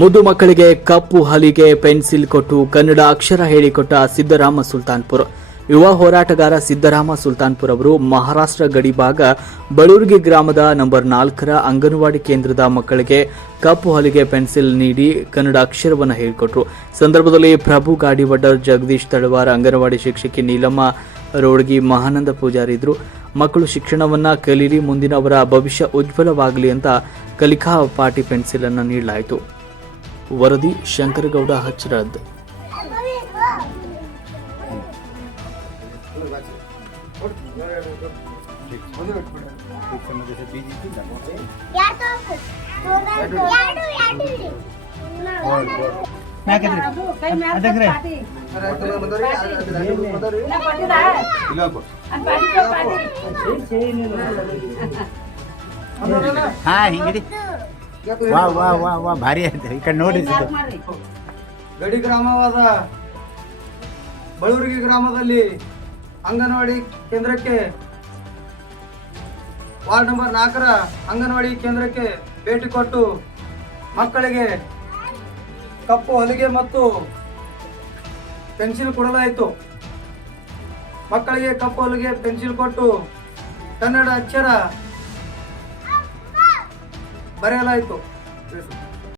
ಮುದ್ದು ಮಕ್ಕಳಿಗೆ ಕಪ್ಪು ಹಲಿಗೆ, ಪೆನ್ಸಿಲ್ ಕೊಟ್ಟು ಕನ್ನಡ ಅಕ್ಷರ ಹೇಳಿಕೊಟ್ಟ ಸಿದ್ದರಾಮ ಸುಲ್ತಾನ್ಪುರ್. ಯುವ ಹೋರಾಟಗಾರ ಸಿದ್ದರಾಮ ಸುಲ್ತಾನ್ಪುರ್ ಅವರು ಮಹಾರಾಷ್ಟ್ರ ಗಡಿ ಭಾಗ ಬಳೂರ್ಗಿ ಗ್ರಾಮದ ನಂಬರ್ ನಾಲ್ಕರ ಅಂಗನವಾಡಿ ಕೇಂದ್ರದ ಮಕ್ಕಳಿಗೆ ಕಪ್ಪು ಹಲಿಗೆ, ಪೆನ್ಸಿಲ್ ನೀಡಿ ಕನ್ನಡ ಅಕ್ಷರವನ್ನು ಹೇಳಿಕೊಟ್ರು. ಸಂದರ್ಭದಲ್ಲಿ ಪ್ರಭು ಗಾಡಿವಡ್ಡರ್ ಜಗದೀಶ್ ತಳವಾರ, ಅಂಗನವಾಡಿ ಶಿಕ್ಷಕಿ ನೀಲಮ್ಮ ರೋಡ್ಗಿ ಮಹಾನಂದ ಪೂಜಾರಿ ಇದ್ರು. ಮಕ್ಕಳು ಶಿಕ್ಷಣವನ್ನ ಕಲೀರಿ ಮುಂದಿನವರ ಭವಿಷ್ಯ ಉಜ್ವಲವಾಗಲಿ ಅಂತ ಕಲಿಕಾ ಪಾಟಿ ಪೆನ್ಸಿಲ್ ಅನ್ನು ನೀಡಲಾಯಿತು. ವರದಿ ಶಂಕರಗೌಡ ಅದಕ್ರೆ ಹಾ ಹಿಂಗಿಡಿ ವಾ ವಾ ವಾ ವಾ ಭಾರಿ ಆಯ್ತು. ಈ ಕಡೆ ನೋಡಿ ಗಡಿ ಗ್ರಾಮವಾದ ಬಳೂರಿಗೆ ಗ್ರಾಮದಲ್ಲಿ ಅಂಗನವಾಡಿ ಕೇಂದ್ರಕ್ಕೆ ವಾರ್ಡ್ ನಂಬರ್ ನಾಲ್ಕರ ಅಂಗನವಾಡಿ ಕೇಂದ್ರಕ್ಕೆ ಭೇಟಿ ಕೊಟ್ಟು ಮಕ್ಕಳಿಗೆ ಕಪ್ಪು ಹೊಲಿಗೆ ಮತ್ತು ಪೆನ್ಸಿಲ್ ಕೊಡಲಾಯಿತು. ಮಕ್ಕಳಿಗೆ ಕಪ್ಪು ಹೊಲಿಗೆ ಪೆನ್ಸಿಲ್ ಕೊಟ್ಟು ಕನ್ನಡ ಅಕ್ಷರ बऱ्याला येतो